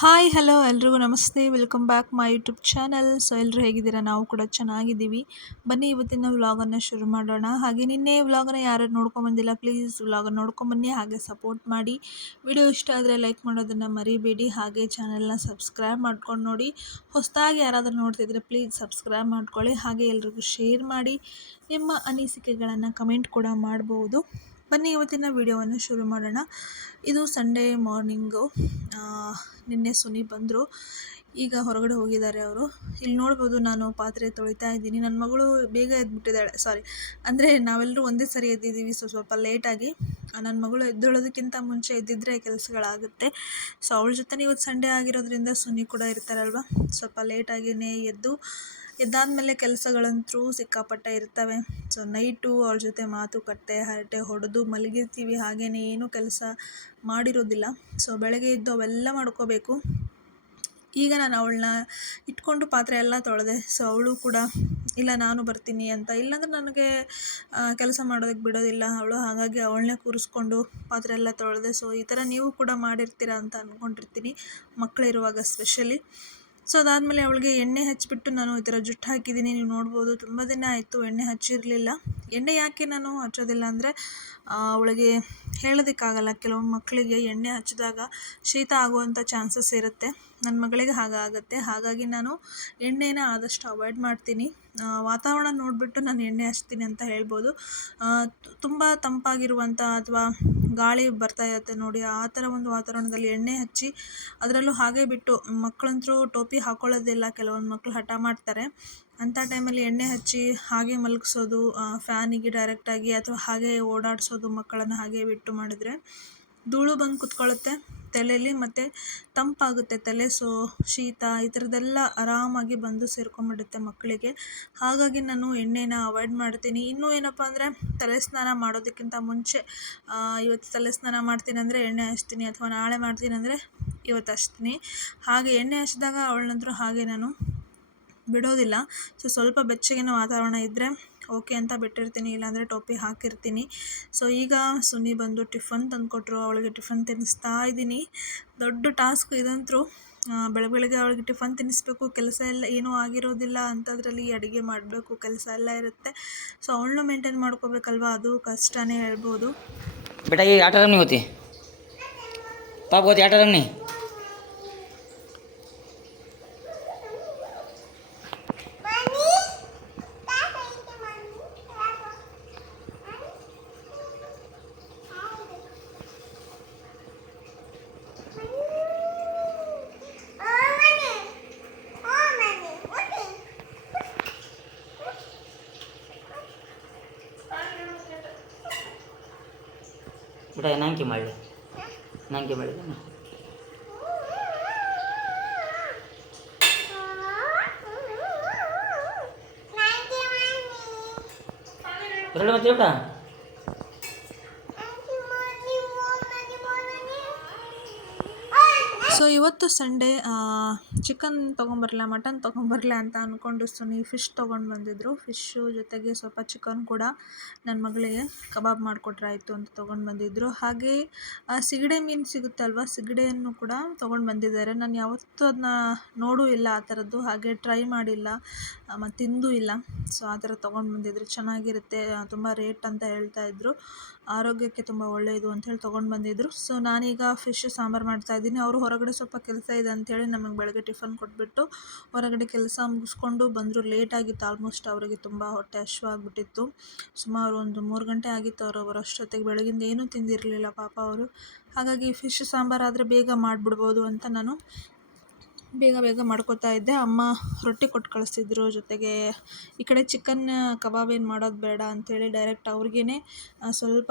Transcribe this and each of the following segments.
Hi hello ಎಲ್ರಿಗೂ ನಮಸ್ತೆ. Welcome back my YouTube channel so ಎಲ್ಲರೂ ಹೇಗಿದ್ದೀರಾ? ನಾವು ಕೂಡ ಚೆನ್ನಾಗಿದ್ದೀವಿ. ಬನ್ನಿ, ಇವತ್ತಿನ ವ್ಲಾಗನ್ನು ಶುರು ಮಾಡೋಣ. ಹಾಗೆ ನಿನ್ನೆ ವ್ಲಾಗನ್ನು ಯಾರು ನೋಡ್ಕೊಂಬಂದಿಲ್ಲ ಪ್ಲೀಸ್ ವ್ಲಾಗನ್ನು ನೋಡ್ಕೊಂಬನ್ನಿ ಹಾಗೆ ಸಪೋರ್ಟ್ ಮಾಡಿ. ವಿಡಿಯೋ ಇಷ್ಟ ಆದರೆ ಲೈಕ್ ಮಾಡೋದನ್ನು ಮರಿಬೇಡಿ. ಹಾಗೆ ಚಾನಲ್ನ ಸಬ್ಸ್ಕ್ರೈಬ್ ಮಾಡ್ಕೊಂಡು ನೋಡಿ. ಹೊಸದಾಗಿ ಯಾರಾದರೂ ನೋಡ್ತಿದ್ರೆ ಪ್ಲೀಸ್ ಸಬ್ಸ್ಕ್ರೈಬ್ ಮಾಡ್ಕೊಳ್ಳಿ. ಹಾಗೆ ಎಲ್ರಿಗೂ ಶೇರ್ ಮಾಡಿ. ನಿಮ್ಮ ಅನಿಸಿಕೆಗಳನ್ನು ಕಮೆಂಟ್ ಕೂಡ ಮಾಡ್ಬೋದು. ಬನ್ನಿ ಇವತ್ತಿನ ವಿಡಿಯೋವನ್ನು ಶುರು ಮಾಡೋಣ. ಇದು ಸಂಡೇ ಮಾರ್ನಿಂಗು ನಿನ್ನೆ ಸುನಿ ಬಂದರು. ಈಗ ಹೊರಗಡೆ ಹೋಗಿದ್ದಾರೆ ಅವರು. ಇಲ್ಲಿ ನೋಡ್ಬೋದು ನಾನು ಪಾತ್ರೆ ತೊಳಿತಾ ಇದ್ದೀನಿ. ನನ್ನ ಮಗಳು ಬೇಗ ಎದ್ಬಿಟ್ಟಿದ್ದಾಳೆ. ಸಾರಿ ಅಂದರೆ ನಾವೆಲ್ಲರೂ ಒಂದೇ ಸರಿ ಎದ್ದಿದ್ದೀವಿ. ಸೊ ಸ್ವಲ್ಪ ಲೇಟಾಗಿ ನನ್ನ ಮಗಳು ಎದ್ದೇಳೋದಕ್ಕಿಂತ ಮುಂಚೆ ಎದ್ದಿದ್ರೆ ಕೆಲಸಗಳಾಗುತ್ತೆ. ಸೊ ಅವಳ ಜೊತೆ ಇವತ್ತು ಸಂಡೇ ಆಗಿರೋದ್ರಿಂದ ಸುನಿ ಕೂಡ ಇರ್ತಾರಲ್ವ? ಸ್ವಲ್ಪ ಲೇಟಾಗಿಯೇ ಎದ್ದು, ಎದ್ದಾದಮೇಲೆ ಕೆಲಸಗಳಂತೂ ಸಿಕ್ಕಾಪಟ್ಟೆ ಇರ್ತವೆ. ಸೊ ನೈಟು ಅವ್ರ ಜೊತೆ ಮಾತುಕತೆ ಹರಟೆ ಹೊಡೆದು ಮಲಗಿರ್ತೀವಿ. ಹಾಗೆಯೇ ಏನೂ ಕೆಲಸ ಮಾಡಿರೋದಿಲ್ಲ. ಸೊ ಬೆಳಗ್ಗೆ ಎದ್ದು ಅವೆಲ್ಲ ಮಾಡ್ಕೋಬೇಕು. ಈಗ ನಾನು ಅವಳನ್ನ ಇಟ್ಕೊಂಡು ಪಾತ್ರೆ ಎಲ್ಲ ತೊಳೆದೆ. ಸೊ ಅವಳು ಕೂಡ, ಇಲ್ಲ, ನಾನು ಬರ್ತೀನಿ ಅಂತ. ಇಲ್ಲಾಂದ್ರೆ ನನಗೆ ಕೆಲಸ ಮಾಡೋದಕ್ಕೆ ಬಿಡೋದಿಲ್ಲ. ಅವಳು ಹಾಗಾಗಿ ಅವಳನ್ನೇ ಕೂರಿಸ್ಕೊಂಡು ಪಾತ್ರೆ ಎಲ್ಲ ತೊಳೆದೆ. ಸೊ ಈ ಥರ ನೀವು ಕೂಡ ಮಾಡಿರ್ತೀರ ಅಂತ ಅಂದ್ಕೊಂಡಿರ್ತೀನಿ ಮಕ್ಕಳಿರುವಾಗ ಸ್ಪೆಷಲಿ ಸೊ ಅದಾದಮೇಲೆ ಅವಳಿಗೆ ಎಣ್ಣೆ ಹಚ್ಚಿಬಿಟ್ಟು ನಾನು ಈ ಥರ ಜುಟ್ಟು ಹಾಕಿದ್ದೀನಿ. ನೀವು ನೋಡ್ಬೋದು, ತುಂಬ ದಿನ ಆಯಿತು ಎಣ್ಣೆ ಹಚ್ಚಿರಲಿಲ್ಲ. ಎಣ್ಣೆ ಯಾಕೆ ನಾನು ಹಚ್ಚೋದಿಲ್ಲ ಅಂದರೆ ಅವಳಿಗೆ ಹೇಳೋದಕ್ಕಾಗಲ್ಲ. ಕೆಲವೊಂದು ಮಕ್ಕಳಿಗೆ ಎಣ್ಣೆ ಹಚ್ಚಿದಾಗ ಶೀತ ಆಗುವಂಥ ಚಾನ್ಸಸ್ ಇರುತ್ತೆ. ನನ್ನ ಮಗಳಿಗೆ ಹಾಗಾಗುತ್ತೆ. ಹಾಗಾಗಿ ನಾನು ಎಣ್ಣೆನ ಆದಷ್ಟು ಅವಾಯ್ಡ್ ಮಾಡ್ತೀನಿ. ವಾತಾವರಣ ನೋಡಿಬಿಟ್ಟು ನಾನು ಎಣ್ಣೆ ಹಚ್ತೀನಿ ಅಂತ ಹೇಳ್ಬೋದು. ತುಂಬ ತಂಪಾಗಿರುವಂಥ ಅಥವಾ ಗಾಳಿ ಬರ್ತಾ ಇರುತ್ತೆ ನೋಡಿ. ಆ ಥರ ಒಂದು ವಾತಾವರಣದಲ್ಲಿ ಎಣ್ಣೆ ಹಚ್ಚಿ ಅದರಲ್ಲೂ ಹಾಗೆ ಬಿಟ್ಟು ಮಕ್ಕಳಂತೂ ಟೋಪಿ ಹಾಕೊಳ್ಳೋದಿಲ್ಲ. ಕೆಲವೊಂದು ಮಕ್ಕಳು ಹಠ ಮಾಡ್ತಾರೆ. ಅಂಥ ಟೈಮಲ್ಲಿ ಎಣ್ಣೆ ಹಚ್ಚಿ ಹಾಗೆ ಮಲಗಿಸೋದು ಫ್ಯಾನಿಗೆ ಡೈರೆಕ್ಟಾಗಿ ಅಥವಾ ಹಾಗೆ ಓಡಾಡಿಸೋದು ಮಕ್ಕಳನ್ನು ಹಾಗೆ ಬಿಟ್ಟು ಮಾಡಿದರೆ ಧೂಳು ಬಂದು ಕುತ್ಕೊಳ್ಳುತ್ತೆ. ತಲೆಯಲ್ಲಿ ಮತ್ತು ತಂಪಾಗುತ್ತೆ. ತಲೆ, ಸೊ, ಶೀತ ಈ ಥರದ್ದೆಲ್ಲ ಆರಾಮಾಗಿ ಬಂದು ಸೇರ್ಕೊಂಡ್ಬಿಡುತ್ತೆ ಮಕ್ಕಳಿಗೆ. ಹಾಗಾಗಿ ನಾನು ಎಣ್ಣೆನ ಅವಾಯ್ಡ್ ಮಾಡ್ತೀನಿ. ಇನ್ನೂ ಏನಪ್ಪ ಅಂದರೆ ತಲೆ ಸ್ನಾನ ಮಾಡೋದಕ್ಕಿಂತ ಮುಂಚೆ ಇವತ್ತು ತಲೆ ಸ್ನಾನ ಮಾಡ್ತೀನಿ ಅಂದರೆ ಎಣ್ಣೆ ಹಚ್ತೀನಿ ಅಥವಾ ನಾಳೆ ಮಾಡ್ತೀನಿ ಅಂದರೆ ಇವತ್ತು ಹಚ್ತೀನಿ. ಹಾಗೆ ಎಣ್ಣೆ ಹಚ್ಚಿದಾಗ ಅವಳನ್ನಂತೂ ಹಾಗೆ ನಾನು ಬಿಡೋದಿಲ್ಲ. ಸೊ, ಸ್ವಲ್ಪ ಬೆಚ್ಚಗಿನ ವಾತಾವರಣ ಇದ್ದರೆ ಓಕೆ ಅಂತ ಬಿಟ್ಟಿರ್ತೀನಿ, ಇಲ್ಲಾಂದರೆ ಟೋಪಿ ಹಾಕಿರ್ತೀನಿ. ಸೊ, ಈಗ ಸುನಿ ಬಂದು ಟಿಫನ್ ತಂದುಕೊಟ್ರು, ಅವಳಿಗೆ ಟಿಫನ್ ತಿನ್ನಿಸ್ತಾ ಇದ್ದೀನಿ. ದೊಡ್ಡ ಟಾಸ್ಕ್ ಇದಂತರೂ. ಬೆಳಗ್ಗೆ ಬೆಳಗ್ಗೆ ಅವಳಿಗೆ ಟಿಫನ್ ತಿನ್ನಿಸ್ಬೇಕು, ಕೆಲಸ ಎಲ್ಲ ಏನೂ ಆಗಿರೋದಿಲ್ಲ, ಅಂಥದ್ರಲ್ಲಿ ಅಡುಗೆ ಮಾಡಬೇಕು, ಕೆಲಸ ಎಲ್ಲ ಇರುತ್ತೆ. ಸೊ, ಅವಳನ್ನು ಮೇಂಟೈನ್ ಮಾಡ್ಕೋಬೇಕಲ್ವಾ? ಅದು ಕಷ್ಟನೇ ಹೇಳ್ಬೋದು. ಬೇಟಾಗಿ ಆಟ ರಮ್ನಿ ಗೊತ್ತಿ ಪಾಪ ಗೊತ್ತಿ ಆಟ ಬಿಡ ನಂಗೆ ಮಾಡಲಿ ನಂಗೆ ಮಾಡಿದ ಎರಡು ಮತ್ತೆ ಬಿಡ ಇವತ್ತು ಸಂಡೇ ಚಿಕನ್ ತೊಗೊಂಬರಲ್ಲ ಮಟನ್ ತೊಗೊಂಬರಲ್ಲ ಅಂತ ಅಂದ್ಕೊಂಡು ಸುನಿ ಫಿಶ್ ತೊಗೊಂಡು ಬಂದಿದ್ದರು ಫಿಶ್ಶು ಜೊತೆಗೆ ಸ್ವಲ್ಪ ಚಿಕನ್ ಕೂಡ ನನ್ನ ಮಗಳಿಗೆ ಕಬಾಬ್ ಮಾಡಿಕೊಟ್ರಾಯಿತು ಅಂತ ತೊಗೊಂಡು ಬಂದಿದ್ದರು ಹಾಗೆ ಸಿಗಡೆ ಮೀನು ಸಿಗುತ್ತಲ್ವ ಸಿಗಡೆಯನ್ನು ಕೂಡ ತೊಗೊಂಡು ಬಂದಿದ್ದಾರೆ. ನಾನು ಯಾವತ್ತೂ ಅದನ್ನ ನೋಡೂ ಇಲ್ಲ, ಆ ಥರದ್ದು ಹಾಗೆ ಟ್ರೈ ಮಾಡಿಲ್ಲ ಮತ್ತು ತಿಂದೂ ಇಲ್ಲ. ಸೊ ಆ ಥರ ತೊಗೊಂಡು ಬಂದಿದ್ದರು ಚೆನ್ನಾಗಿರುತ್ತೆ ತುಂಬ ರೇಟ್ ಅಂತ ಹೇಳ್ತಾ ಇದ್ದರು ಆರೋಗ್ಯಕ್ಕೆ ತುಂಬ ಒಳ್ಳೆಯದು ಅಂಥೇಳಿ ತೊಗೊಂಡು ಬಂದಿದ್ದರು ಸೊ ನಾನೀಗ ಫಿಶ್ ಸಾಂಬಾರು ಮಾಡ್ತಾಯಿದ್ದೀನಿ ಅವರು ಹೊರಗಡೆ ಸ್ವಲ್ಪ ಕೆಲಸ ಇದೆ ಅಂಥೇಳಿ ನಮಗೆ ಬೆಳಗ್ಗೆ ಟಿಫನ್ ಕೊಟ್ಬಿಟ್ಟು ಹೊರಗಡೆ ಕೆಲಸ ಮುಗಿಸ್ಕೊಂಡು ಬಂದರು. ಲೇಟಾಗಿತ್ತು ಆಲ್ಮೋಸ್ಟ್ ಅವರಿಗೆ ತುಂಬ ಹೊಟ್ಟೆ ಹಶ್ವಾಗ್ಬಿಟ್ಟಿತ್ತು ಸುಮಾರು ಒಂದು ಮೂರು ಗಂಟೆ ಆಗಿತ್ತು ಅವರು ಬರೋಷ್ಟೊತ್ತಿಗೆ ಬೆಳಗಿಂದ ಏನೂ ತಿಂದಿರಲಿಲ್ಲ ಪಾಪ ಅವರು. ಹಾಗಾಗಿ ಫಿಶ್ ಸಾಂಬಾರಾದರೆ ಬೇಗ ಮಾಡಿಬಿಡ್ಬೋದು ಅಂತ ನಾನು ಬೇಗ ಬೇಗ ಮಾಡ್ಕೊತಾ ಇದ್ದೆ. ಅಮ್ಮ ರೊಟ್ಟಿ ಕೊಟ್ಟು ಕಳಿಸ್ತಿದ್ರು ಜೊತೆಗೆ ಈ ಕಡೆ ಚಿಕನ್ ಕಬಾಬ್ ಏನು ಮಾಡೋದು ಬೇಡ ಅಂಥೇಳಿ ಡೈರೆಕ್ಟ್ ಅವ್ರಿಗೇ ಸ್ವಲ್ಪ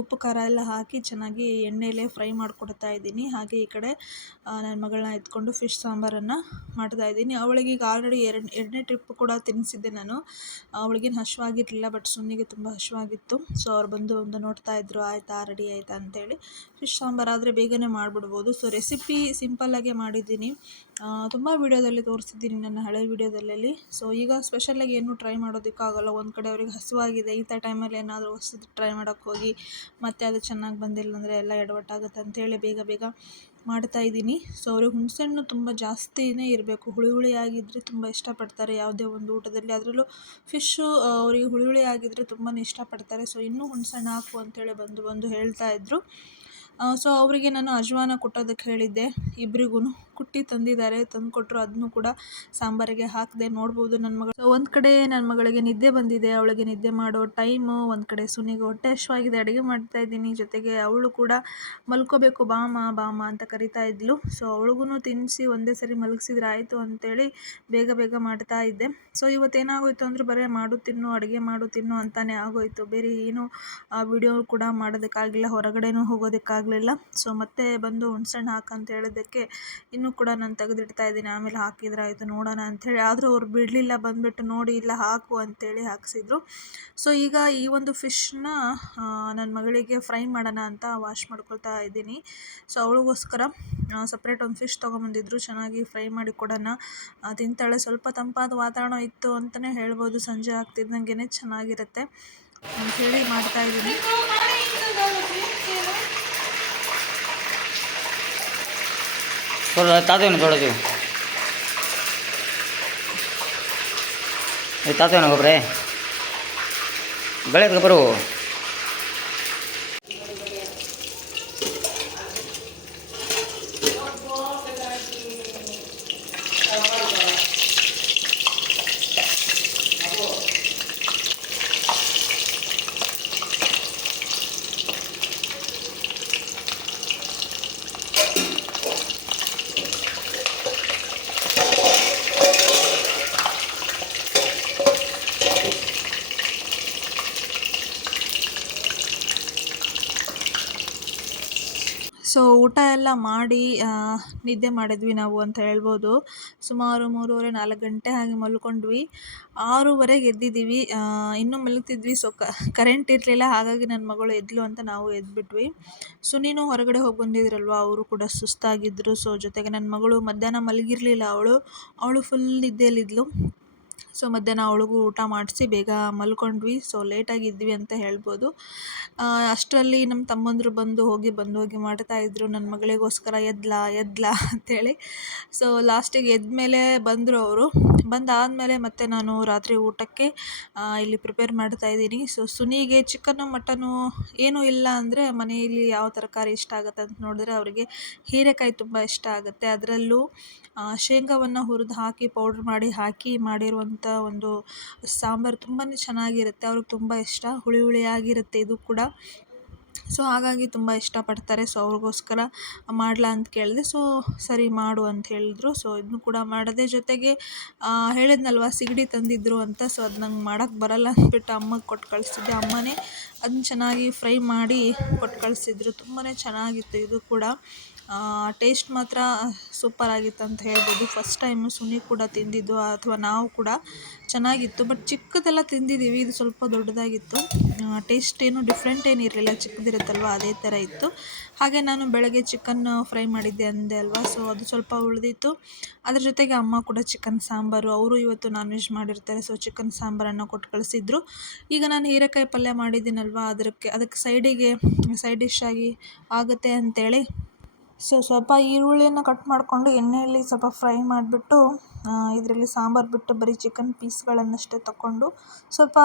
ಉಪ್ಪು ಖಾರ ಎಲ್ಲ ಹಾಕಿ ಚೆನ್ನಾಗಿ ಎಣ್ಣೆಲೇ ಫ್ರೈ ಮಾಡಿಕೊಡ್ತಾ ಇದ್ದೀನಿ. ಹಾಗೆ ಈ ಕಡೆ ನನ್ನ ಮಗಳನ್ನ ಎತ್ಕೊಂಡು ಫಿಶ್ ಸಾಂಬಾರನ್ನು ಮಾಡ್ತಾ ಇದ್ದೀನಿ. ಅವಳಿಗೆ ಈಗ ಆಲ್ರೆಡಿ ಎರಡು, ಎರಡನೇ ಟ್ರಿಪ್ ಕೂಡ ತಿನ್ನಿಸಿದ್ದೆ ನಾನು. ಅವಳಿಗೇನು ಹಶ್ವಾಗಿರಲಿಲ್ಲ ಬಟ್ ಸುನ್ನಿಗೆ ತುಂಬ ಹಶ್ವಾಗಿತ್ತು. ಸೊ ಅವ್ರು ಬಂದು ಒಂದು ನೋಡ್ತಾ ಇದ್ರು, ಆಯಿತಾ ರೆಡಿ ಆಯಿತಾ? ಅಂತೇಳಿ. ಫಿಶ್ ಸಾಂಬಾರಾದರೆ ಬೇಗನೆ ಮಾಡಿಬಿಡ್ಬೋದು. ಸೊ ರೆಸಿಪಿ ಸಿಂಪಲ್ಲಾಗೆ ಮಾಡಿದ್ದೀನಿ. ತುಂಬ ವೀಡಿಯೋದಲ್ಲಿ ತೋರಿಸಿದ್ದೀನಿ ನನ್ನ ಹಳೆ ವೀಡಿಯೋದಲ್ಲಿ ಸೊ ಈಗ ಸ್ಪೆಷಲಾಗಿ ಏನೂ ಟ್ರೈ ಮಾಡೋದಕ್ಕಾಗಲ್ಲ. ಒಂದು ಕಡೆ ಅವ್ರಿಗೆ ಹಸುವಾಗಿದೆ. ಇಂಥ ಟೈಮಲ್ಲಿ ಏನಾದರೂ ಹೊಸದು ಟ್ರೈ ಮಾಡೋಕ್ಕೆ ಹೋಗಿ, ಮತ್ತು ಅದು ಚೆನ್ನಾಗಿ ಬಂದಿಲ್ಲ ಅಂದರೆ ಎಲ್ಲ ಎಡವಟ್ಟಾಗುತ್ತೆ ಅಂಥೇಳಿ ಬೇಗ ಬೇಗ ಮಾಡ್ತಾ ಇದ್ದೀನಿ. ಸೊ ಅವ್ರಿಗೆ ಹುಣಸೆಹಣ್ಣು ತುಂಬ ಜಾಸ್ತಿನೇ ಇರಬೇಕು. ಹುಳಿ ಹುಳಿ ಆಗಿದ್ದರೆ ತುಂಬ ಇಷ್ಟಪಡ್ತಾರೆ. ಯಾವುದೇ ಒಂದು ಊಟದಲ್ಲಿ ಅದರಲ್ಲೂ ಫಿಶ್ಶು ಅವರಿಗೆ ಹುಳಿ ಹುಳಿ ಆಗಿದ್ದರೆ ತುಂಬಾ ಇಷ್ಟಪಡ್ತಾರೆ. ಸೊ ಇನ್ನೂ ಹುಣಸೆಹಣ್ಣು ಹಾಕು ಅಂತೇಳಿ ಬಂದು ಬಂದು ಹೇಳ್ತಾ ಇದ್ದರು ಸೊ ಅವರಿಗೆ ನಾನು ಅಜ್ವಾನ ಕುಟ್ಟೋದಕ್ಕೆ ಹೇಳಿದ್ದೆ ಇಬ್ಬರಿಗೂ ಕುಟ್ಟಿ ತಂದಿದ್ದಾರೆ ತಂದು ಕೊಟ್ಟರು ಅದನ್ನು ಕೂಡ ಸಾಂಬಾರಿಗೆ ಹಾಕಿದೆ, ನೋಡ್ಬೋದು ನನ್ನ ಮಗಳು ಒಂದು ಕಡೆ ನನ್ನ ಮಗಳಿಗೆ ನಿದ್ದೆ ಬಂದಿದೆ, ಅವಳಿಗೆ ನಿದ್ದೆ ಮಾಡೋ ಟೈಮು, ಒಂದು ಕಡೆ ಸುನಿಗೆ ಹೊಟ್ಟೆ ಹಶ್ವಾಗಿದೆ ಅಡುಗೆ ಮಾಡ್ತಾ ಇದ್ದೀನಿ, ಜೊತೆಗೆ ಅವಳು ಕೂಡ ಮಲ್ಕೋಬೇಕು, ಬಾಮ ಬಾಮ ಅಂತ ಕರಿತಾ ಇದ್ಲು. ಸೊ ಅವಳಿಗೂ ತಿನ್ನಿಸಿ ಒಂದೇ ಸರಿ ಮಲಗಿಸಿದ್ರೆ ಆಯಿತು ಅಂತೇಳಿ ಬೇಗ ಬೇಗ ಮಾಡ್ತಾ ಇದ್ದೆ. ಸೊ ಇವತ್ತೇನಾಗೋಯ್ತು ಅಂದರೆ ಬರೀ ಮಾಡು, ತಿನ್ನು, ಅಡುಗೆ ಮಾಡು, ತಿನ್ನು ಅಂತಾನೆ ಆಗೋಯ್ತು. ಬೇರೆ ಏನು ವಿಡಿಯೋ ಕೂಡ ಮಾಡೋದಕ್ಕಾಗಿಲ್ಲ, ಹೊರಗಡೆನೂ ಹೋಗೋದಕ್ಕಾಗಲಿಲ್ಲ ಸೊ ಮತ್ತೆ ಬಂದು ಹುಣ್ಸೆಹಣ್ಣು ಹಾಕಂತ ಹೇಳಿದ್ದಕ್ಕೆ ಇನ್ನೂ ಕೂಡ ನಾನು ತೆಗೆದಿಡ್ತಾ ಇದ್ದೀನಿ. ಆಮೇಲೆ ಹಾಕಿದ್ರೆ ಆಯಿತು, ನೋಡೋಣ ಅಂಥೇಳಿ ಆದರೂ ಅವ್ರು ಬಿಡಲಿಲ್ಲ, ಬಂದುಬಿಟ್ಟು ನೋಡಿ ಇಲ್ಲ, ಹಾಕು ಅಂಥೇಳಿ ಹಾಕಿಸಿದ್ರು. ಸೊ ಈಗ ಈ ಒಂದು ಫಿಶ್ನ ನನ್ನ ಮಗಳಿಗೆ ಫ್ರೈ ಮಾಡೋಣ ಅಂತ ವಾಶ್ ಮಾಡ್ಕೊಳ್ತಾ ಇದ್ದೀನಿ. ಸೊ ಅವಳಿಗೋಸ್ಕರ ಸಪ್ರೇಟ್ ಒಂದು ಫಿಶ್ ತೊಗೊಂಬಂದಿದ್ರು. ಚೆನ್ನಾಗಿ ಫ್ರೈ ಮಾಡಿ ಕೊಡೋಣ. ತಿಂತಾಳೆ. ಸ್ವಲ್ಪ ತಂಪಾದ ವಾತಾವರಣ ಇತ್ತು ಅಂತಲೇ ಹೇಳ್ಬೋದು. ಸಂಜೆ ಆಗ್ತಿದ್ದಂಗೆ ಚೆನ್ನಾಗಿರುತ್ತೆ ಅಂಥೇಳಿ ಮಾಡ್ತಾ ಸೊಳ್ಳೆ ತಾತವನ್ನು ತೊಳೆದು ಈ ತಾತವನ್ನು ಒಬ್ಬರೇ ಬೆಳೆದ ಬರುವು ಊಟ ಎಲ್ಲ ಮಾಡಿ ನಿದ್ದೆ ಮಾಡಿದ್ವಿ ನಾವು ಅಂತ ಹೇಳ್ಬೋದು. ಸುಮಾರು ಮೂರುವರೆ, ನಾಲ್ಕು ಗಂಟೆ ಹಾಗೆ ಮಲ್ಕೊಂಡ್ವಿ. ಆರೂವರೆಗೆ ಎದ್ದಿದ್ದೀವಿ. ಇನ್ನೂ ಮಲಗ್ತಿದ್ವಿ. ಸೊ ಕರೆಂಟ್ ಇರಲಿಲ್ಲ, ಹಾಗಾಗಿ ನನ್ನ ಮಗಳು ಎದ್ಲು ಅಂತ ನಾವು ಎದ್ಬಿಟ್ವಿ. ಸುನೀನು ಹೊರಗಡೆ ಹೋಗಿ ಬಂದಿದ್ರಲ್ವ? ಅವರು ಕೂಡ ಸುಸ್ತಾಗಿದ್ದರು ಸೊ ಜೊತೆಗೆ ನನ್ನ ಮಗಳು ಮಧ್ಯಾಹ್ನ ಮಲಗಿರಲಿಲ್ಲ ಅವಳು. ಅವಳು ಫುಲ್ ನಿದ್ದೆಯಲ್ಲಿದ್ಲು. ಸೊ ಮಧ್ಯಾಹ್ನ ಅವಳಿಗೂ ಊಟ ಮಾಡಿಸಿ ಬೇಗ ಮಲ್ಕೊಂಡ್ವಿ. ಸೊ ಲೇಟಾಗಿ ಇದ್ವಿ ಅಂತ ಹೇಳ್ಬೋದು. ಅಷ್ಟರಲ್ಲಿ ನಮ್ಮ ತಮ್ಮಂದರು ಬಂದು ಹೋಗಿ ಬಂದು ಹೋಗಿ ಮಾಡ್ತಾ ಇದ್ದರು ನನ್ನ ಮಗಳಿಗೋಸ್ಕರ ಎದ್ಲಾ ಎದ್ಲಾ ಅಂತೇಳಿ. ಸೊ ಲಾಸ್ಟಿಗೆ ಎದ್ಮೇಲೆ ಬಂದರು ಅವರು. ಬಂದಾದಮೇಲೆ ಮತ್ತೆ ನಾನು ರಾತ್ರಿ ಊಟಕ್ಕೆ ಇಲ್ಲಿ ಪ್ರಿಪೇರ್ ಮಾಡ್ತಾ ಇದ್ದೀನಿ. ಸೊ ಸುನಿಗೆ ಚಿಕನ್ನು ಮಟನು ಏನೂ ಇಲ್ಲ ಅಂದರೆ ಮನೆಯಲ್ಲಿ ಯಾವ ತರಕಾರಿ ಇಷ್ಟ ಆಗುತ್ತೆ ಅಂತ ನೋಡಿದ್ರೆ ಅವರಿಗೆ ಹೀರೆಕಾಯಿ ತುಂಬ ಇಷ್ಟ ಆಗುತ್ತೆ. ಅದರಲ್ಲೂ ಶೇಂಗಾವನ್ನು ಹುರಿದು ಹಾಕಿ ಪೌಡ್ರ್ ಮಾಡಿ ಹಾಕಿ ಮಾಡಿರುವಂಥ ಒಂದು ಸಾಂಬಾರು ತುಂಬಾ ಚೆನ್ನಾಗಿರುತ್ತೆ. ಅವ್ರಿಗೆ ತುಂಬ ಇಷ್ಟ. ಹುಳಿ ಹುಳಿಯಾಗಿರುತ್ತೆ ಇದು ಕೂಡ. ಸೊ, ಹಾಗಾಗಿ ತುಂಬ ಇಷ್ಟಪಡ್ತಾರೆ. ಸೊ, ಅವ್ರಿಗೋಸ್ಕರ ಮಾಡಲಾ ಅಂತ ಕೇಳಿದೆ. ಸೊ, ಸರಿ ಮಾಡು ಅಂತ ಹೇಳಿದ್ರು. ಸೊ ಇದನ್ನು ಕೂಡ ಮಾಡಿದೆ ಜೊತೆಗೆ ಹೇಳಿದ್ನಲ್ವ, ಸಿಗಡಿ ತಂದಿದ್ರು ಅಂತ. ಸೊ, ಅದು ನಂಗೆ ಮಾಡೋಕ್ಕೆ ಬರಲ್ಲ ಅಂದ್ಬಿಟ್ಟು ಅಮ್ಮಗೆ ಕೊಟ್ಟು ಕಳಿಸಿದ್ದೆ. ಅಮ್ಮನೇ ಅದನ್ನ ಚೆನ್ನಾಗಿ ಫ್ರೈ ಮಾಡಿ ಕೊಟ್ಟು ಕಳಿಸಿದ್ರು. ತುಂಬಾ ಚೆನ್ನಾಗಿತ್ತು ಇದು ಕೂಡ. ಟೇಸ್ಟ್ ಮಾತ್ರ ಸೂಪರ್ ಆಗಿತ್ತು ಅಂತ ಹೇಳ್ಬೋದು. ಫಸ್ಟ್ ಟೈಮು ಸುನಿ ಕೂಡ ತಿಂದಿದ್ದು, ಅಥವಾ ನಾವು ಕೂಡ ಚೆನ್ನಾಗಿತ್ತು. ಬಟ್ ಚಿಕ್ಕದೆಲ್ಲ ತಿಂದಿದ್ದೀವಿ, ಇದು ಸ್ವಲ್ಪ ದೊಡ್ಡದಾಗಿತ್ತು. ಟೇಸ್ಟ್ ಏನು ಡಿಫ್ರೆಂಟ್ ಏನಿರಲಿಲ್ಲ ಚಿಕ್ಕದಿರುತ್ತಲ್ವ, ಅದೇ ಥರ ಇತ್ತು. ಹಾಗೆ ನಾನು ಬೆಳಗ್ಗೆ ಚಿಕನ್ ಫ್ರೈ ಮಾಡಿದ್ದೆ ಅಂದೆ ಅಲ್ವಾ ಸೊ ಅದು ಸ್ವಲ್ಪ ಉಳಿದಿತ್ತು. ಅದ್ರ ಜೊತೆಗೆ ಅಮ್ಮ ಕೂಡ ಚಿಕನ್ ಸಾಂಬಾರು, ಅವರು ಇವತ್ತು ನಾನ್ ವೆಜ್ ಮಾಡಿರ್ತಾರೆ ಸೊ ಚಿಕನ್ ಸಾಂಬಾರನ್ನು ಕೊಟ್ಟು ಕಳಿಸಿದ್ರು. ಈಗ ನಾನು ಹೀರೆಕಾಯಿ ಪಲ್ಯ ಮಾಡಿದ್ದೀನಲ್ವ, ಅದಕ್ಕೆ ಅದಕ್ಕೆ ಸೈಡಿಗೆ ಸೈಡ್ ಡಿಶ್ ಆಗಿ ಆಗುತ್ತೆ ಅಂತೇಳಿ ಸೊ ಸ್ವಲ್ಪ ಈರುಳ್ಳಿಯನ್ನು ಕಟ್ ಮಾಡಿಕೊಂಡು ಎಣ್ಣೆಯಲ್ಲಿ ಸ್ವಲ್ಪ ಫ್ರೈ ಮಾಡಿಬಿಟ್ಟು ಇದರಲ್ಲಿ ಸಾಂಬಾರು ಬಿಟ್ಟು ಬರೀ ಚಿಕನ್ ಪೀಸ್ಗಳನ್ನಷ್ಟೇ ತಗೊಂಡು ಸ್ವಲ್ಪ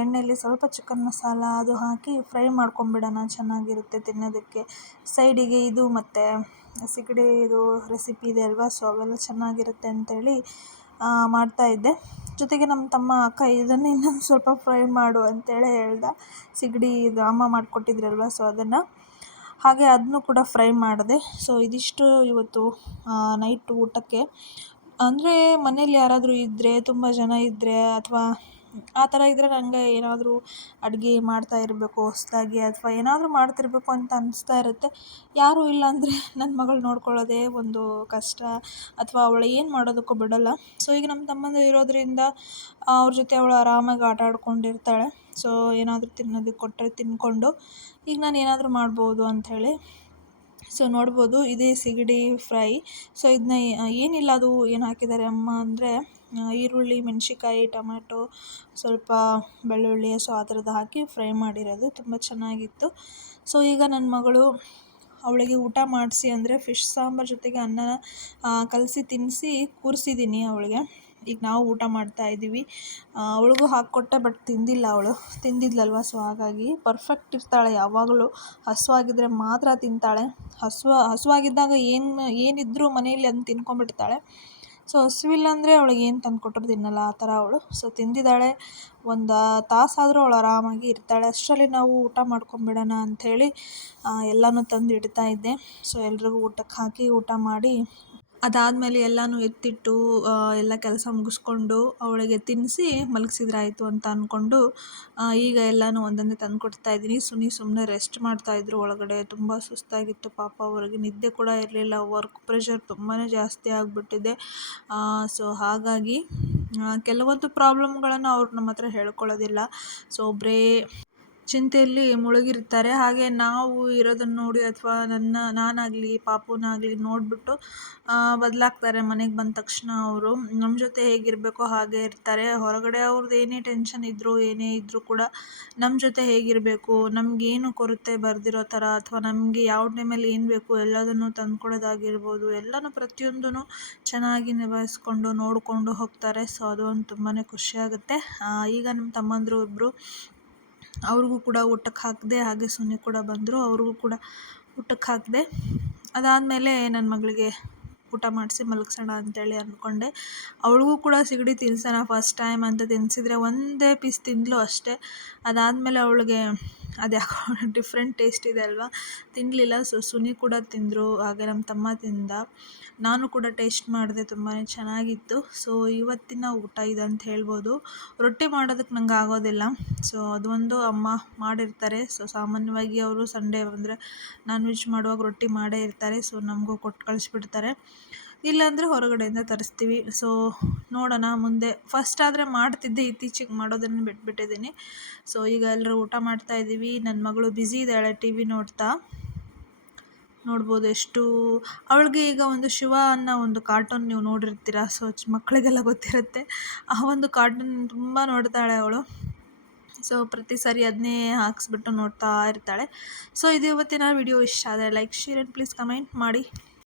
ಎಣ್ಣೆಯಲ್ಲಿ ಸ್ವಲ್ಪ ಚಿಕನ್ ಮಸಾಲ ಅದು ಹಾಕಿ ಫ್ರೈ ಮಾಡ್ಕೊಂಬಿಡೋಣ, ಚೆನ್ನಾಗಿರುತ್ತೆ ತಿನ್ನೋದಕ್ಕೆ. ಸೈಡಿಗೆ ಇದು ಮತ್ತು ಸಿಗಡಿ, ಇದು ರೆಸಿಪಿ ಇದೆ ಅಲ್ವಾ ಸೊ ಅವೆಲ್ಲ ಚೆನ್ನಾಗಿರುತ್ತೆ ಅಂತೇಳಿ ಮಾಡ್ತಾಯಿದ್ದೆ ಜೊತೆಗೆ ನಮ್ಮ ತಮ್ಮ ಅಕ್ಕ ಇದನ್ನು ಇನ್ನೊಂದು ಸ್ವಲ್ಪ ಫ್ರೈ ಮಾಡು ಅಂತೇಳಿ ಹೇಳ್ದ. ಸಿಗಡಿ ಇದು ಅಮ್ಮ ಮಾಡಿಕೊಟ್ಟಿದ್ರಲ್ವ ಸೊ ಅದನ್ನು ಹಾಗೆ ಅದನ್ನು ಕೂಡ ಫ್ರೈ ಮಾಡಿದೆ ಸೊ ಇದಿಷ್ಟು ಇವತ್ತು ನೈಟ್ ಊಟಕ್ಕೆ. ಅಂದರೆ ಮನೇಲಿ ಯಾರಾದರೂ ಇದ್ದರೆ ತುಂಬ ಜನ ಇದ್ದರೆ ಅಥವಾ ಆ ಥರ ಇದ್ದರೆ ನನಗೆ ಏನಾದರೂ ಅಡುಗೆ ಮಾಡ್ತಾ ಇರಬೇಕು, ಹೊಸದಾಗಿ ಅಥವಾ ಏನಾದರೂ ಮಾಡ್ತಿರಬೇಕು ಅಂತ ಅನಿಸ್ತಾ ಇರುತ್ತೆ. ಯಾರೂ ಇಲ್ಲ ಅಂದರೆ ನನ್ನ ಮಗಳು ನೋಡ್ಕೊಳ್ಳೋದೇ ಒಂದು ಕಷ್ಟ ಅಥವಾ ಅವಳು ಏನು ಮಾಡೋದಕ್ಕೂ ಬಿಡೋಲ್ಲ. ಸೊ ಈಗ ನಮ್ಮ ತಮ್ಮಂದಿರು ಇರೋದರಿಂದ ಅವ್ರ ಜೊತೆ ಅವಳು ಆರಾಮಾಗಿ ಆಟ ಆಡ್ಕೊಂಡಿರ್ತಾಳೆ. ಸೊ ಏನಾದರೂ ತಿನ್ನೋದಕ್ಕೆ ಕೊಟ್ಟರೆ ತಿಂದ್ಕೊಂಡು ಈಗ ನಾನು ಏನಾದರೂ ಮಾಡ್ಬೋದು ಅಂಥೇಳಿ ಸೊ ನೋಡ್ಬೋದು ಇದೇ ಸಿಗಡಿ ಫ್ರೈ. ಸೊ ಇದನ್ನ ಏನಿಲ್ಲ ಅದು ಏನು ಹಾಕಿದ್ದಾರೆ ಅಮ್ಮ ಅಂದರೆ ಈರುಳ್ಳಿ ಮೆಣಸಿಕಾಯಿ ಟೊಮ್ಯಾಟೊ, ಸ್ವಲ್ಪ ಬೆಳ್ಳುಳ್ಳಿ, ಸೊ ಆ ಥರದ್ದು ಹಾಕಿ ಫ್ರೈ ಮಾಡಿರೋದು. ತುಂಬ ಚೆನ್ನಾಗಿತ್ತು. ಸೊ ಈಗ ನನ್ನ ಮಗಳು ಅವಳಿಗೆ ಊಟ ಮಾಡಿಸಿ ಅಂದರೆ ಫಿಶ್ ಸಾಂಬಾರು ಜೊತೆಗೆ ಅನ್ನ ಕಲಸಿ ತಿನ್ನಿಸಿ ಕೂರಿಸಿದ್ದೀನಿ ಅವಳಿಗೆ. ಈಗ ನಾವು ಊಟ ಮಾಡ್ತಾ ಇದ್ದೀವಿ. ಅವಳಿಗೂ ಹಾಕ್ಕೊಟ್ಟೆ ಬಟ್ ತಿಂದಿಲ್ಲ ಅವಳು. ತಿಂದಿದ್ಲಲ್ವ? ಸೊ ಹಾಗಾಗಿ ಪರ್ಫೆಕ್ಟ್ ಇರ್ತಾಳೆ. ಯಾವಾಗಲೂ ಹಸುವಾಗಿದ್ದರೆ ಮಾತ್ರ ತಿಂತಾಳೆ. ಹಸುವ, ಹಸುವಾಗಿದ್ದಾಗ ಏನು, ಏನಿದ್ರೂ ಮನೆಯಲ್ಲಿ ಅದನ್ನ ತಿನ್ಕೊಂಡ್ಬಿಡ್ತಾಳೆ. ಸೊ ಹಸಿವಿಲ್ಲ ಅಂದರೆ ಅವಳಿಗೆ ಏನು ತಂದು ಕೊಟ್ಟರು ತಿನ್ನಲ್ಲ. ಆ ಥರ ಅವಳು. ಸೊ ತಿಂದಿದ್ದಾಳೆ. ಒಂದು ತಾಸಾದರೂ ಅವಳು ಆರಾಮಾಗಿ ಇರ್ತಾಳೆ. ಅಷ್ಟರಲ್ಲಿ ನಾವು ಊಟ ಮಾಡ್ಕೊಂಬಿಡೋಣ ಅಂಥೇಳಿ ಎಲ್ಲನೂ ತಂದು ಇಡ್ತಾ ಇದ್ದೆ. ಸೊ ಎಲ್ರಿಗೂ ಊಟಕ್ಕೆ ಹಾಕಿ ಊಟ ಮಾಡಿ ಅದಾದಮೇಲೆ ಎಲ್ಲನೂ ಎತ್ತಿಟ್ಟು ಎಲ್ಲ ಕೆಲಸ ಮುಗಿಸ್ಕೊಂಡು ಅವಳಿಗೆ ತಿನ್ನಿಸಿ ಮಲಗಿಸಿದ್ರಾಯಿತು ಅಂತ ಅಂದ್ಕೊಂಡು ಈಗ ಎಲ್ಲನೂ ಒಂದೊಂದೇ ತಂದು ಕೊಡ್ತಾ ಇದ್ದೀನಿ. ಸುನಿ ಸುಮ್ಮನೆ ರೆಸ್ಟ್ ಮಾಡ್ತಾಯಿದ್ರು ಒಳಗಡೆ. ತುಂಬ ಸುಸ್ತಾಗಿತ್ತು ಪಾಪ. ಅವ್ರಿಗೆ ನಿದ್ದೆ ಕೂಡ ಇರಲಿಲ್ಲ. ವರ್ಕ್ ಪ್ರೆಷರ್ ತುಂಬಾ ಜಾಸ್ತಿ ಆಗಿಬಿಟ್ಟಿದೆ. ಸೊ ಹಾಗಾಗಿ ಕೆಲವೊಂದು ಪ್ರಾಬ್ಲಮ್ಗಳನ್ನು ಅವ್ರು ನಮ್ಮ ಹತ್ರ ಹೇಳ್ಕೊಳ್ಳೋದಿಲ್ಲ. ಸೊ ಒಬ್ಬರೇ ಚಿಂತೆಯಲ್ಲಿ ಮುಳುಗಿರ್ತಾರೆ ಹಾಗೆ ನಾವು ಇರೋದನ್ನ ನೋಡಿ ಅಥವಾ ನನ್ನ, ನಾನಾಗಲಿ, ಪಾಪುನಾಗಲಿ ನೋಡಿಬಿಟ್ಟು ಬದಲಾಗ್ತಾರೆ ಮನೆಗೆ ಬಂದ ತಕ್ಷಣ ಅವರು. ನಮ್ಮ ಜೊತೆ ಹೇಗಿರಬೇಕೋ ಹಾಗೆ ಇರ್ತಾರೆ. ಹೊರಗಡೆ ಅವ್ರದ್ದು ಏನೇ ಟೆನ್ಷನ್ ಇದ್ದರೂ ಏನೇ ಇದ್ದರೂ ಕೂಡ ನಮ್ಮ ಜೊತೆ ಹೇಗಿರಬೇಕು, ನಮಗೇನು ಕೊರತೆ ಬರೆದಿರೋ ಥರ ಅಥವಾ ನಮಗೆ ಯಾವ ಟೈಮಲ್ಲಿ ಏನು ಬೇಕು ಎಲ್ಲದನ್ನು ತಂದ್ಕೊಡೋದಾಗಿರ್ಬೋದು, ಎಲ್ಲನೂ ಪ್ರತಿಯೊಂದೂ ಚೆನ್ನಾಗಿ ನಿಭಾಯಿಸ್ಕೊಂಡು ನೋಡಿಕೊಂಡು ಹೋಗ್ತಾರೆ. ಸೊ, ಅದು ಒಂದು ತುಂಬಾ ಖುಷಿಯಾಗುತ್ತೆ ಈಗ ನಮ್ಮ ತಮ್ಮಂದಿರು ಇಬ್ಬರು ಅವ್ರಿಗೂ ಕೂಡ ಊಟಕ್ಕೆ ಹಾಕಿದೆ ಹಾಗೆ ಸುನಿ ಕೂಡ ಬಂದರು. ಅವ್ರಿಗೂ ಕೂಡ ಊಟಕ್ಕೆ ಹಾಕಿದೆ ಅದಾದಮೇಲೆ ನನ್ನ ಮಗಳಿಗೆ ಊಟ ಮಾಡಿಸಿ ಮಲಗಿಸೋಣ ಅಂತೇಳಿ ಅಂದ್ಕೊಂಡೆ. ಅವಳಿಗೂ ಕೂಡ ಸಿಗಡಿ ತಿನ್ಸೋಣ ಫಸ್ಟ್ ಟೈಮ್ ಅಂತ ತಿನ್ನಿಸಿದ್ರೆ ಒಂದೇ ಪೀಸ್ ತಿಂದಳು ಅಷ್ಟೇ. ಅದಾದಮೇಲೆ ಅವಳಿಗೆ ಅದು ಯಾಕೋ ಡಿಫ್ರೆಂಟ್ ಟೇಸ್ಟ್ ಇದೆ ಅಲ್ವಾ? ತಿನ್ನಲಿಲ್ಲ ಸೊ ಸುನಿ ಕೂಡ ತಿಂದರು. ಹಾಗೆ ನಮ್ಮ ತಮ್ಮ ತಿಂದ. ನಾನು ಕೂಡ ಟೇಸ್ಟ್ ಮಾಡಿದೆ ತುಂಬಾ ಚೆನ್ನಾಗಿತ್ತು. ಸೊ ಇವತ್ತಿನ ಊಟ ಇದಂತ ಹೇಳ್ಬೋದು. ರೊಟ್ಟಿ ಮಾಡೋದಕ್ಕೆ ನಂಗೆ ಆಗೋದಿಲ್ಲ. ಸೊ ಅದು ಒಂದು ಅಮ್ಮ ಮಾಡಿರ್ತಾರೆ. ಸೊ ಸಾಮಾನ್ಯವಾಗಿ ಅವರು ಸಂಡೇ ಅಂದರೆ ನಾನ್ ವೆಜ್ ಮಾಡುವಾಗ ರೊಟ್ಟಿ ಮಾಡೇ ಇರ್ತಾರೆ. ಸೊ ನಮಗೂ ಕೊಟ್ಟು ಕಳಿಸ್ಬಿಡ್ತಾರೆ. ಇಲ್ಲಾಂದರೆ ಹೊರಗಡೆಯಿಂದ ತರಿಸ್ತೀವಿ. ಸೊ ನೋಡೋಣ ಮುಂದೆ. ಫಸ್ಟ್ ಆದರೆ ಮಾಡ್ತಿದ್ದೆ ಇತ್ತೀಚೆಗೆ ಮಾಡೋದನ್ನು ಬಿಟ್ಬಿಟ್ಟಿದ್ದೀನಿ. ಸೊ ಈಗ ಎಲ್ಲರೂ ಊಟ ಮಾಡ್ತಾ ಇದ್ದೀವಿ. ನನ್ನ ಮಗಳು ಬ್ಯುಸಿ ಇದ್ದಾಳೆ ಟಿ ವಿ ನೋಡ್ತಾ. ನೋಡ್ಬೋದು ಎಷ್ಟು. ಅವಳಿಗೆ ಈಗ ಒಂದು ಶಿವ ಅನ್ನೋ ಒಂದು ಕಾರ್ಟೂನ್ ನೀವು ನೋಡಿರ್ತೀರ? ಸೊ ಮಕ್ಕಳಿಗೆಲ್ಲ ಗೊತ್ತಿರುತ್ತೆ. ಆ ಒಂದು ಕಾರ್ಟೂನ್ ತುಂಬ ನೋಡ್ತಾಳೆ ಅವಳು. ಸೊ ಪ್ರತಿ ಸಾರಿ ಅದನ್ನೇ ಹಾಕ್ಸ್ಬಿಟ್ಟು ನೋಡ್ತಾ ಇರ್ತಾಳೆ. ಸೊ ಇದು ಇವತ್ತಿನ ವಿಡಿಯೋ ಇಷ್ಟ ಆದರೆ like share and please comment ಮಾಡಿ.